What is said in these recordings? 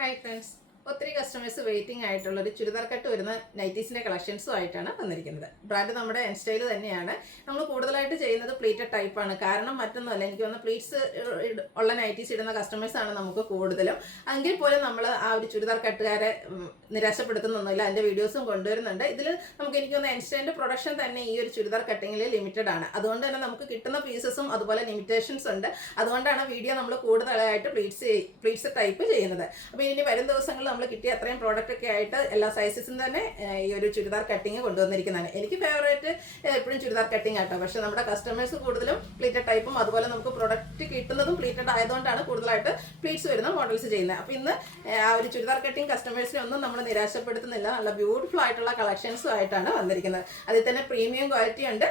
Hi friends, ഒത്തിരി customers waiting ആയിട്ടുള്ള ഒരു ചുരിദാർ കട്ട് വരുന്ന നൈറ്റീസിൻ്റെ കളക്ഷൻസും ആയിട്ടാണ് വന്നിരിക്കുന്നത്. ബ്രാൻഡ് നമ്മുടെ എൻ സ്റ്റൈൽ തന്നെയാണ്. നമ്മൾ കൂടുതലായിട്ട് ചെയ്യുന്നത് പ്ലീറ്റഡ് ടൈപ്പാണ്. കാരണം മറ്റൊന്നുമല്ല, എനിക്ക് വന്ന പ്ലീറ്റ്സ് ഉള്ള നൈറ്റീസ് ഇടുന്ന കസ്റ്റമേഴ്സാണ് നമുക്ക് കൂടുതലും. എങ്കിൽ പോലും നമ്മൾ ആ ഒരു ചുരിദാർ കട്ടുകാരെ നിരാശപ്പെടുത്തുന്നൊന്നുമില്ല. അതിൻ്റെ വീഡിയോസും കൊണ്ടുവരുന്നുണ്ട്. ഇതിൽ എനിക്ക് വന്ന എൻ സ്റ്റൈലിൻ്റെ പ്രൊഡക്ഷൻ തന്നെ ഈ ഒരു ചുരിദാർ കട്ടിങ്ങിൽ ലിമിറ്റഡ് ആണ്. അതുകൊണ്ട് തന്നെ നമുക്ക് കിട്ടുന്ന പീസസും അതുപോലെ ലിമിറ്റേഷൻസ് ഉണ്ട്. അതുകൊണ്ടാണ് വീഡിയോ നമ്മൾ കൂടുതലായിട്ട് പ്ലീറ്റ്സ് ടൈപ്പ് ചെയ്യുന്നത്. അപ്പോൾ ഇനി വരും ദിവസങ്ങളിൽ നമ്മൾ കിട്ടിയ അത്രയും പ്രോഡക്റ്റ് ഒക്കെ ആയിട്ട് എല്ലാ സൈസസും തന്നെ ഈ ഒരു ചുരിദാർ കട്ടിങ് കൊണ്ടുവന്നിരിക്കുന്നതാണ്. എനിക്ക് ഫേവറേറ്റ് എപ്പോഴും ചുരിദാർ കട്ടിങ് ആട്ടോ. പക്ഷേ നമ്മുടെ കസ്റ്റമേഴ്സ് കൂടുതലും പ്ലീറ്റഡ് ടൈപ്പും അതുപോലെ നമുക്ക് പ്രോഡക്റ്റ് കിട്ടുന്നതും പ്ലീറ്റഡ് ആയതുകൊണ്ടാണ് കൂടുതലായിട്ട് പ്ലീറ്റ്സ് വരുന്ന മോഡൽസ് ചെയ്യുന്നത്. അപ്പോൾ ഇന്ന് ആ ഒരു ചുരിദാർ കട്ടിങ് കസ്റ്റമേഴ്സിനെ ഒന്നും നമ്മൾ നിരാശപ്പെടുത്തുന്നില്ല. നല്ല ബ്യൂട്ടിഫുൾ ആയിട്ടുള്ള കളക്ഷൻസും ആയിട്ടാണ് വന്നിരിക്കുന്നത്. അതിൽ തന്നെ പ്രീമിയം ക്വാളിറ്റി ഉണ്ട്.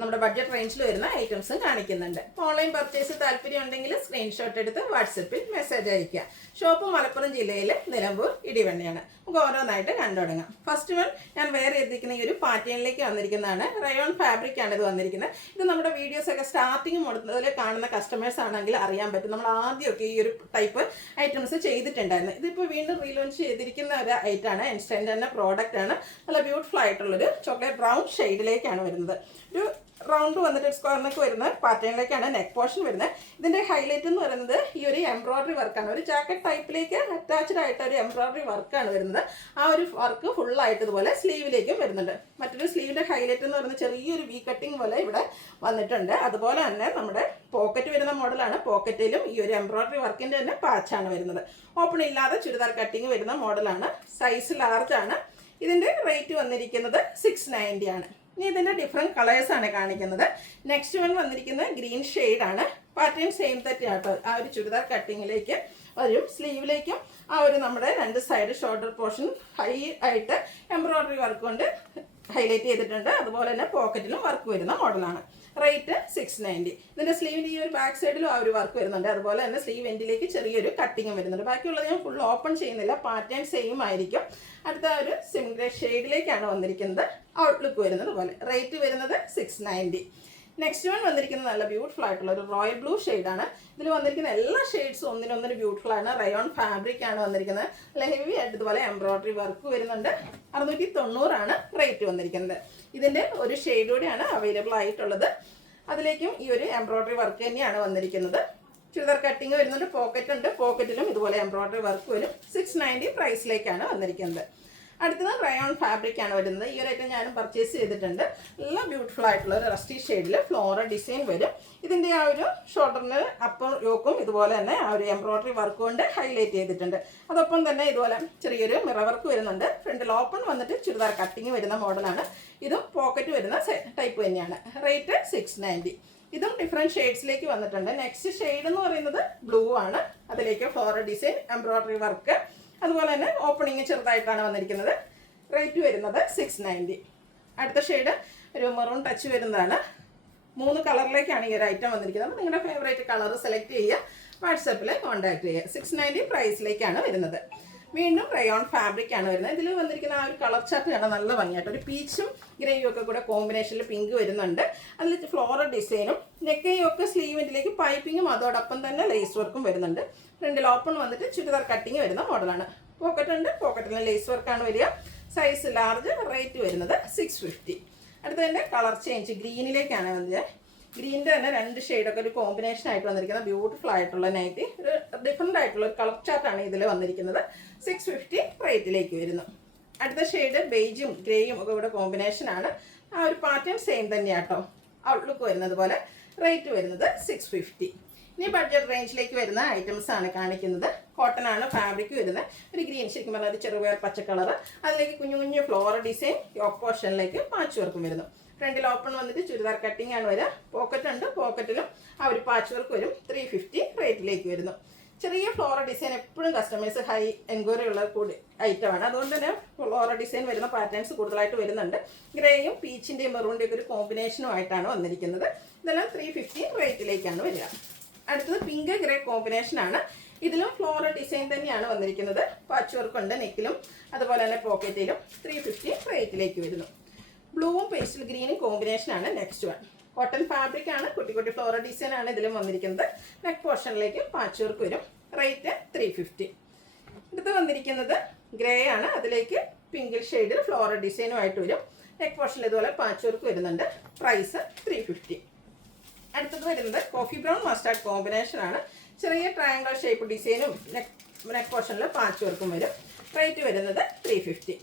നമ്മുടെ ബഡ്ജറ്റ് റേഞ്ചിൽ വരുന്ന ഐറ്റംസും കാണിക്കുന്നുണ്ട്. ഓൺലൈൻ പർച്ചേസ് താല്പര്യം ഉണ്ടെങ്കിൽ സ്ക്രീൻഷോട്ട് എടുത്ത് വാട്സപ്പിൽ മെസ്സേജ് അയയ്ക്കുക. ഷോപ്പ് മലപ്പുറം ജില്ലയിലെ നിലമ്പൂർ ഇടിവണ്ണയാണ്. നമുക്ക് ഓരോന്നായിട്ട് കണ്ടു തുടങ്ങാം. ഫസ്റ്റ് വൺ ഞാൻ വെയർ ചെയ്തിരിക്കുന്ന ഈ ഒരു പാറ്റേണിലേക്ക് വന്നിരിക്കുന്നതാണ്. റയോൺ ഫാബ്രിക് ആണ് ഇത് വന്നിരിക്കുന്നത്. ഇത് നമ്മുടെ വീഡിയോസൊക്കെ സ്റ്റാർട്ടിങ് മുതൽ കാണുന്ന കസ്റ്റമേഴ്സ് ആണെങ്കിൽ അറിയാൻ പറ്റും. നമ്മൾ ആദ്യമൊക്കെ ഈ ഒരു ടൈപ്പ് ഐറ്റംസ് ചെയ്തിട്ടുണ്ടായിരുന്നു. ഇതിപ്പോൾ വീണ്ടും റീലോഞ്ച് ചെയ്തിരിക്കുന്ന ഒരു ഐറ്റമാണ്. ഇൻസ്റ്റൻ്റ് തന്നെ പ്രോഡക്റ്റ് ആണ്. നല്ല ബ്യൂട്ടിഫുൾ ആയിട്ടുള്ളൊരു ചോക്ലേറ്റ് ബ്രൗൺ ഷെയ്ഡിലേക്കാണ് വരുന്നത്. ഒരു റൗണ്ട് വന്നിട്ട് സ്ക്വയറിനൊക്കെ വരുന്ന പാറ്റേണിലേക്കാണ് നെക്ക് പോർഷൻ വരുന്നത്. ഇതിൻ്റെ ഹൈലൈറ്റ് എന്ന് പറയുന്നത് ഈ ഒരു എംബ്രോയ്ഡറി വർക്കാണ്. ഒരു ജാക്കറ്റ് ടൈപ്പിലേക്ക് അറ്റാച്ച്ഡ് ആയിട്ട് ഒരു എംബ്രോയ്ഡറി വർക്കാണ് വരുന്നത്. ആ ഒരു വർക്ക് ഫുള്ളായിട്ട് ഇതുപോലെ സ്ലീവിലേക്കും വരുന്നുണ്ട്. മറ്റൊരു സ്ലീവിൻ്റെ ഹൈലൈറ്റ് എന്ന് പറയുന്നത് ചെറിയൊരു വി കട്ടിങ് പോലെ ഇവിടെ വന്നിട്ടുണ്ട്. അതുപോലെ തന്നെ നമ്മുടെ പോക്കറ്റ് വരുന്ന മോഡലാണ്. പോക്കറ്റിലും ഈ ഒരു എംബ്രോയ്ഡറി വർക്കിൻ്റെ തന്നെ പാച്ചാണ് വരുന്നത്. ഓപ്പൺ ഇല്ലാതെ ചുരിദാർ കട്ടിങ് വരുന്ന മോഡലാണ്. സൈസ് ലാർജ് ആണ്. ഇതിൻ്റെ റേറ്റ് വന്നിരിക്കുന്നത് 690 ആണ്. ഇനി ഇതിൻ്റെ ഡിഫറെൻറ്റ് കളേഴ്സാണ് കാണിക്കുന്നത്. നെക്സ്റ്റ് വൺ വന്നിരിക്കുന്നത് ഗ്രീൻ ഷെയ്ഡാണ്. പാറ്റേൺ സെയിം തന്നെയാട്ടോ. ആ ഒരു ചുരിദാർ കട്ടിങ്ങിലേക്ക് വരും. സ്ലീവിലേക്കും ആ ഒരു നമ്മുടെ രണ്ട് സൈഡ് ഷോൾഡർ പോർഷൻ ഹൈ ആയിട്ട് എംബ്രോയ്ഡറി വർക്ക് കൊണ്ട് ഹൈലൈറ്റ് ചെയ്തിട്ടുണ്ട്. അതുപോലെ തന്നെ പോക്കറ്റിലും വർക്ക് വരുന്ന മോഡലാണ്. റേറ്റ് 690. ഇതിൻ്റെ സ്ലീവിൻ്റെ ഈ ഒരു ബാക്ക് സൈഡിലും ആ ഒരു വർക്ക് വരുന്നുണ്ട്. അതുപോലെ തന്നെ സ്ലീവ് എൻഡിലേക്ക് ചെറിയൊരു കട്ടിങ്ങും വരുന്നുണ്ട്. ബാക്കിയുള്ളത് ഞാൻ ഫുൾ ഓപ്പൺ ചെയ്യുന്നില്ല. പാറ്റേൺ സെയിം ആയിരിക്കും. അടുത്ത ഒരു സിംഗ്ലേ ഷെയ്ഡിലേക്കാണ് വന്നിരിക്കുന്നത്. ഔട്ട്ലുക്ക് വരുന്നത് പോലെ. റേറ്റ് വരുന്നത് 690. നെക്സ്റ്റ് വൺ വന്നിരിക്കുന്നത് നല്ല ബ്യൂട്ടിഫുൾ ആയിട്ടുള്ള ഒരു റോയൽ ബ്ലൂ ഷെയ്ഡാണ്. ഇതിൽ വന്നിരിക്കുന്ന എല്ലാ ഷെയ്ഡ്സും ഒന്നിനൊന്നിന് ബ്യൂട്ടിഫുൾ ആണ്. റയോൺ ഫാബ്രിക് ആണ് വന്നിരിക്കുന്നത്. നല്ല ഹെവി ആയിട്ട് ഇതുപോലെ എംബ്രോയ്ഡറി വർക്ക് വരുന്നുണ്ട്. 690 ആണ് റേറ്റ് വന്നിരിക്കുന്നത്. ഇതിൻ്റെ ഒരു ഷെയ്ഡ് കൂടിയാണ് അവൈലബിൾ ആയിട്ടുള്ളത്. അതിലേക്കും ഈ ഒരു എംബ്രോയ്ഡറി വർക്ക് തന്നെയാണ് വന്നിരിക്കുന്നത്. ചുരിദാർ കട്ടിങ് വരുന്നുണ്ട്. പോക്കറ്റ് ഉണ്ട്. പോക്കറ്റിലും ഇതുപോലെ എംബ്രോയ്ഡറി വർക്ക് വരും. 690 പ്രൈസിലേക്കാണ് വന്നിരിക്കുന്നത്. അടുത്തത് റയോൺ ഫാബ്രിക് ആണ് വരുന്നത്. ഈ ഒരു ഐറ്റം ഞാനും പർച്ചേസ് ചെയ്തിട്ടുണ്ട്. നല്ല ബ്യൂട്ടിഫുൾ ആയിട്ടുള്ള ഒരു റസ്റ്റി ഷെയ്ഡിൽ ഫ്ലോറൽ ഡിസൈൻ വരും. ഇതിൻ്റെ ആ ഒരു ഷോൾഡറിന് അപ്പർ യോക്കും ഇതുപോലെ തന്നെ ആ ഒരു എംബ്രോയ്ഡറി വർക്ക് കൊണ്ട് ഹൈലൈറ്റ് ചെയ്തിട്ടുണ്ട്. അതൊപ്പം തന്നെ ഇതുപോലെ ചെറിയൊരു മിറർ വർക്ക് വരുന്നുണ്ട്. ഫ്രണ്ടിൽ ഓപ്പൺ വന്നിട്ട് ചുരിദാർ കട്ടിങ് വരുന്ന മോഡലാണ്. ഇതും പോക്കറ്റ് വരുന്ന ടൈപ്പ് തന്നെയാണ്. റേറ്റ് 690. ഇതും ഡിഫറെൻറ്റ് ഷെയ്ഡ്സിലേക്ക് വന്നിട്ടുണ്ട്. നെക്സ്റ്റ് ഷെയ്ഡ് എന്ന് പറയുന്നത് ബ്ലൂ ആണ്. അതിലേക്ക് ഫ്ലോറൽ ഡിസൈൻ എംബ്രോയ്ഡറി വർക്ക് അതുപോലെ തന്നെ ഓപ്പണിങ് ചെറുതായിട്ടാണ് വന്നിരിക്കുന്നത്. റേറ്റ് വരുന്നത് 690. അടുത്ത ഷെയ്ഡ് ഒരു മെറൂൺ ടച്ച് വരുന്നതാണ്. 3 കളറിലേക്കാണ് ഈ ഒരു ഐറ്റം വന്നിരിക്കുന്നത്. അപ്പോൾ നിങ്ങളുടെ ഫേവറേറ്റ് കളർ സെലക്ട് ചെയ്യുക. വാട്സാപ്പിൽ കോൺടാക്ട് ചെയ്യുക. 690 പ്രൈസിലേക്കാണ് വരുന്നത്. വീണ്ടും റയോൺ ഫാബ്രിക് ആണ് വരുന്നത്. ഇതിൽ വന്നിരിക്കുന്ന ആ ഒരു കളർ ചാർട്ട് കാണാൻ നല്ല ഭംഗിയായിട്ട് ഒരു പീച്ചും ഗ്രേയും ഒക്കെ കൂടെ കോമ്പിനേഷനിൽ പിങ്ക് വരുന്നുണ്ട്. അതിൽ ഫ്ലോറൽ ഡിസൈനും നെക്കയും ഒക്കെ സ്ലീവിൻ്റിലേക്ക് പൈപ്പിങ്ങും അതോടൊപ്പം തന്നെ ലേസ് വർക്കും വരുന്നുണ്ട്. ഫ്രണ്ടിൽ ഓപ്പൺ വന്നിട്ട് ചുരിദാർ കട്ടിങ് വരുന്ന മോഡലാണ്. പോക്കറ്റ് ഉണ്ട്. പോക്കറ്റിൽ ലേസ് വർക്കാണ് വരിക. Size large. റേറ്റ് വരുന്നത് 650. അടുത്തതിൻ്റെ കളർ ചേഞ്ച് ഗ്രീനിലേക്കാണ് വന്നത്. ഗ്രീനിൻ്റെ തന്നെ 2 ഷെയ്ഡൊക്കെ ഒരു കോമ്പിനേഷൻ ആയിട്ട് വന്നിരിക്കുന്ന ബ്യൂട്ടിഫുൾ ആയിട്ടുള്ള നൈറ്റി. ഒരു ഡിഫറെൻ്റ് ആയിട്ടുള്ള ഒരു കളർ ചാർട്ടാണ് ഇതിൽ വന്നിരിക്കുന്നത്. 650 റേറ്റിലേക്ക് വരുന്നു. അടുത്ത ഷെയ്ഡ് ബേജും ഗ്രേയും ഒക്കെ ഇവിടെ കോമ്പിനേഷനാണ്. ആ ഒരു പാറ്റേൺ സെയിം തന്നെയാട്ടോ. ഔട്ട്ലുക്ക് വരുന്നത് പോലെ. റേറ്റ് വരുന്നത് 650. ഇനി ബഡ്ജറ്റ് റേഞ്ചിലേക്ക് വരുന്ന ഐറ്റംസ് ആണ് കാണിക്കുന്നത്. കോട്ടൺ ആണ് ഫാബ്രിക് വരുന്നത്. ഒരു ഗ്രീൻ, ശരിക്കും പറഞ്ഞാൽ ഒരു ചെറുപയർ പച്ച കളർ. അതിലേക്ക് കുഞ്ഞു കുഞ്ഞു ഫ്ലോറൽ ഡിസൈൻ യോക്ക് പോർഷനിലേക്ക് പാച്ച് വർക്കും വരുന്നു. ഫ്രണ്ടിൽ ഓപ്പൺ വന്നിട്ട് ചുരിദാർ കട്ടിങ് ആണ് വരിക. പോക്കറ്റ് ഉണ്ട്. പോക്കറ്റിലും ആ ഒരു പാച്ച് വർക്ക് വരും. 350 റേറ്റിലേക്ക് വരുന്നു. ചെറിയ ഫ്ലോറൽ ഡിസൈൻ എപ്പോഴും കസ്റ്റമേഴ്സ് ഹൈ എൻക്വയറി ഉള്ള കൂടി ഐറ്റമാണ്. അതുകൊണ്ട് തന്നെ ഫ്ലോറൽ ഡിസൈൻ വരുന്ന പാറ്റേൺസ് കൂടുതലായിട്ട് വരുന്നുണ്ട്. ഗ്രേയും പീച്ചിൻ്റെയും മെറൂണിൻ്റെയും ഒക്കെ ഒരു കോമ്പിനേഷനും ആയിട്ടാണ് വന്നിരിക്കുന്നത്. ഇതെല്ലാം 350 റേറ്റിലേക്കാണ് വരിക. അടുത്തത് പിങ്ക് ഗ്രേ കോമ്പിനേഷനാണ്. ഇതിലും ഫ്ലോറൽ ഡിസൈൻ തന്നെയാണ് വന്നിരിക്കുന്നത്. പാച്ച് വർക്ക് ഉണ്ട് നെക്കിലും അതുപോലെ തന്നെ പോക്കറ്റിലും. 350 റേറ്റിലേക്ക് വരുന്നു. ബ്ലൂവും പേസ്റ്റൽ ഗ്രീനും കോമ്പിനേഷനാണ് നെക്സ്റ്റ് വൺ. കോട്ടൺ ഫാബ്രിക് ആണ്. കുട്ടി കുട്ടി ഫ്ലോറൽ ഡിസൈൻ ആണ് ഇതിലും വന്നിരിക്കുന്നത്. നെക്ക് പോർഷനിലേക്ക് പാച്ച് വർക്ക് വരും. റേറ്റ് 350. അടുത്ത അടുത്ത് വന്നിരിക്കുന്നത് ഗ്രേ ആണ്. അതിലേക്ക് പിങ്കിൽ ഷെയ്ഡിൽ ഫ്ലോറൽ ഡിസൈനുമായിട്ട് വരും. നെക്ക് പോർഷനിൽ ഇതുപോലെ പാച്ച് വർക്ക് വരുന്നുണ്ട്. പ്രൈസ് 350. അടുത്തത് വരുന്നത് കോഫി ബ്രൗൺ മസ്റ്റാർഡ് കോമ്പിനേഷൻ ആണ്. ചെറിയ ട്രയാങ്കിൾ ഷേപ്പ് ഡിസൈനും നെക്ക് പോർഷനിൽ പാച്ച് വർക്കും വരും. റേറ്റ് വരുന്നത് 350.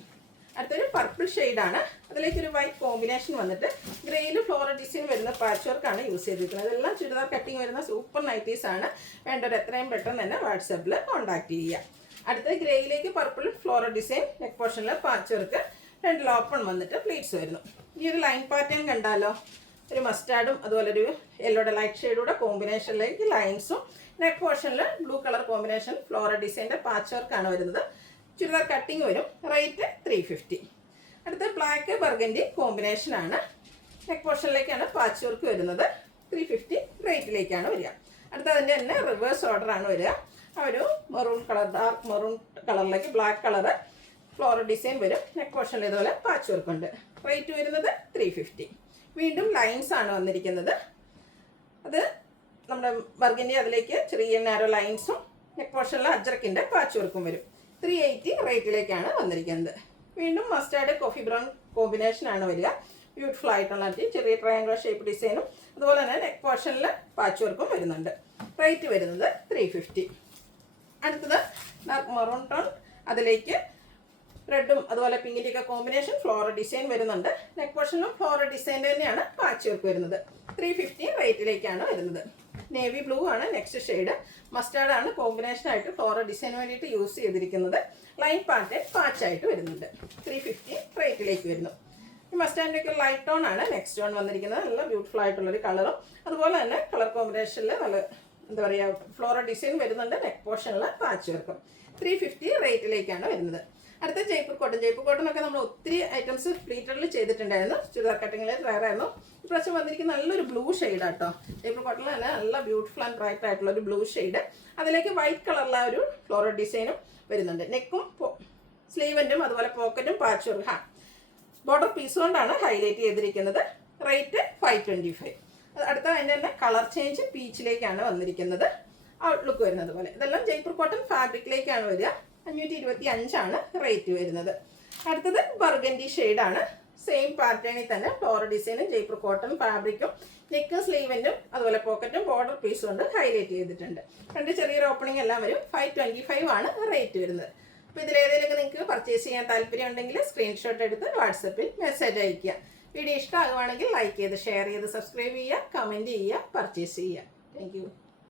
അടുത്തൊരു പർപ്പിൾ ഷെയ്ഡാണ്. അതിലേക്കൊരു വൈറ്റ് കോമ്പിനേഷൻ വന്നിട്ട് ഗ്രേയിൽ ഫ്ലോറൽ ഡിസൈൻ വരുന്ന പാച്ച് വർക്കാണ് യൂസ് ചെയ്തിരിക്കുന്നത്. ഇതെല്ലാം ചുരിദാർ കട്ടിങ് വരുന്ന സൂപ്പർ നൈറ്റീസ് ആണ്. വേണ്ടവർ എത്രയും പെട്ടെന്ന് തന്നെ വാട്സാപ്പിൽ കോൺടാക്ട് ചെയ്യുക. അടുത്തത് ഗ്രേയിലേക്ക് പർപ്പിൾ ഫ്ലോറൽ ഡിസൈൻ നെക്ക് പോർഷനിൽ പാച്ച് വർക്ക്, ഫ്രണ്ടിൽ ഓപ്പൺ വന്നിട്ട് പ്ലീറ്റ്സ് വരുന്നു. ഈ ഒരു ലൈൻ പാറ്റേൺ കണ്ടാലോ, ഒരു മസ്റ്റാർഡും അതുപോലെ ഒരു യെല്ലോയുടെ ലൈറ്റ് ഷെയ്ഡൂടെ കോമ്പിനേഷനിലേക്ക് ലൈൻസും നെക്ക് പോർഷനിൽ ബ്ലൂ കളർ കോമ്പിനേഷൻ ഫ്ലോറൽ ഡിസൈൻ്റെ പാച്ച് വർക്കാണ് വരുന്നത്. ചുരിദാർ കട്ടിങ് വരും. റേറ്റ് 350. അടുത്ത ബ്ലാക്ക് ബർഗൻഡി കോമ്പിനേഷനാണ്. നെക്ക് പോർഷനിലേക്കാണ് പാച്ച് വർക്ക് വരുന്നത്. 350 റേറ്റിലേക്കാണ് വരിക. അടുത്ത അതിൻ്റെ തന്നെ റിവേഴ്സ് ഓർഡറാണ് വരിക. ഒരു മെറൂൺ കളർ, ഡാർക്ക് മെറൂൺ കളറിലേക്ക് ബ്ലാക്ക് കളറ് ഫ്ലോറൽ ഡിസൈൻ വരും. നെക്ക് പോർഷനിൽ ഇതുപോലെ പാച്ച് വർക്ക് ഉണ്ട്. റേറ്റ് വരുന്നത് 350. വീണ്ടും ലൈൻസ് ആണ് വന്നിരിക്കുന്നത്. അത് നമ്മുടെ ബർഗൻഡി, അതിലേക്ക് ചെറിയ നാരോ ലൈൻസും നെക്ക് പോർഷനിൽ അജ്രക്കിൻ്റെ പാച്ച് വർക്കും വരും. 380 റേറ്റിലേക്കാണ് വന്നിരിക്കുന്നത്. വീണ്ടും മസ്റ്റാർഡ് കോഫി ബ്രൗൺ കോമ്പിനേഷനാണ് വരിക. ബ്യൂട്ടിഫുൾ ആയിട്ടുള്ള ചെറിയ ട്രയാങ്കിൾ ഷേപ്പ് ഡിസൈനും അതുപോലെ തന്നെ നെക്ക് പോർഷനിൽ പാച്ച് വർക്കും വരുന്നുണ്ട്. റേറ്റ് വരുന്നത് 350. അടുത്തത് ഡാർക്ക് മെറൂൺ ടോൺ, അതിലേക്ക് റെഡും അതുപോലെ പിങ്കിൻ്റെയൊക്കെ കോമ്പിനേഷൻ ഫ്ലോറൽ ഡിസൈൻ വരുന്നുണ്ട്. നെക്ക് പോർഷനിലും ഫ്ലോറൽ ഡിസൈൻ തന്നെയാണ് പാച്ച് വർക്ക് വരുന്നത്. 350 റേറ്റിലേക്കാണ് വരുന്നത്. നേവി ബ്ലൂ ആണ് നെക്സ്റ്റ് ഷെയ്ഡ്. മസ്റ്റാർഡ് ആണ് കോമ്പിനേഷനായിട്ട് ഫ്ലോറൽ ഡിസൈന് വേണ്ടിയിട്ട് യൂസ് ചെയ്തിരിക്കുന്നത്. ലൈൻ പാറ്റേൺ പാച്ചായിട്ട് വരുന്നുണ്ട്. 350 റേറ്റിലേക്ക് വരുന്നു. ഈ മസ്റ്റാർഡിൻ്റെയൊക്കെ ലൈറ്റ് ടോൺ ആണ് നെക്സ്റ്റ് ടോൺ വന്നിരിക്കുന്നത്. നല്ല ബ്യൂട്ടിഫുൾ ആയിട്ടുള്ളൊരു കളറും അതുപോലെ തന്നെ കളർ കോമ്പിനേഷനിൽ നല്ല എന്താ പറയുക ഫ്ലോറൽ ഡിസൈൻ വരുന്നുണ്ട്. നെക്ക് പോർഷനിൽ പാച്ച് വർക്കും. 350 റേറ്റിലേക്കാണ് വരുന്നത്. അടുത്ത ജയ്പൂർ കോട്ടൺ. ജയ്പൂർ കോട്ടനൊക്കെ നമ്മൾ ഒത്തിരി ഐറ്റംസ് ഫ്ലീറ്ററിൽ ചെയ്തിട്ടുണ്ടായിരുന്നു. ചുരിദാർ കട്ടിങ്ങിൽ റയറായിരുന്നു. ഇപ്രാവശ്യം വന്നിരിക്കുന്ന നല്ലൊരു ബ്ലൂ ഷെയ്ഡാണ് കേട്ടോ. ജയ്പൂർ കോട്ടണിൽ തന്നെ നല്ല ബ്യൂട്ടിഫുൾ ആൻഡ് ബ്രൈറ്റ് ആയിട്ടുള്ള ഒരു ബ്ലൂ ഷെയ്ഡ്. അതിലേക്ക് വൈറ്റ് കളറിലെ ഒരു ഫ്ലോറൽ ഡിസൈനും വരുന്നുണ്ട്. നെക്കും സ്ലീവൻറ്റും അതുപോലെ പോക്കറ്റും പാച്ച് വർക്ക് ബോർഡർ പീസ് കൊണ്ടാണ് ഹൈലൈറ്റ് ചെയ്തിരിക്കുന്നത്. റേറ്റ് 525. അടുത്ത അതിൻ്റെ തന്നെ കളർ ചേഞ്ച് പീച്ചിലേക്കാണ് വന്നിരിക്കുന്നത്. ഔട്ട്ലുക്ക് വരുന്നത് പോലെ. ഇതെല്ലാം ജയ്പൂർ കോട്ടൺ ഫാബ്രിക്കിലേക്കാണ് വരിക. 525 റേറ്റ് വരുന്നത്. അടുത്തത് ബർഗൻഡി ഷെയ്ഡാണ്. സെയിം പാറ്റേണിൽ തന്നെ ഫ്ലോറൽ ഡിസൈനും ജയ്പൂർ കോട്ടൺ ഫാബ്രിക്കും നെക്കും സ്ലീവൻറ്റും അതുപോലെ പോക്കറ്റും ബോർഡർ പീസും കൊണ്ട് ഹൈലൈറ്റ് ചെയ്തിട്ടുണ്ട്. രണ്ട് ചെറിയൊരു ഓപ്പണിംഗ് എല്ലാം വരും. 525 റേറ്റ് വരുന്നത്. അപ്പോൾ ഇതിലേതെങ്കിലും നിങ്ങൾക്ക് പർച്ചേസ് ചെയ്യാൻ താല്പര്യം ഉണ്ടെങ്കിൽ സ്ക്രീൻഷോട്ട് എടുത്ത് വാട്സപ്പിൽ മെസ്സേജ് അയയ്ക്കുക. വീഡിയോ ഇഷ്ടമാകുവാണെങ്കിൽ ലൈക്ക് ചെയ്ത് ഷെയർ ചെയ്ത് സബ്സ്ക്രൈബ് ചെയ്യുക, കമൻറ്റ് ചെയ്യുക, പർച്ചേസ് ചെയ്യുക. Thank you.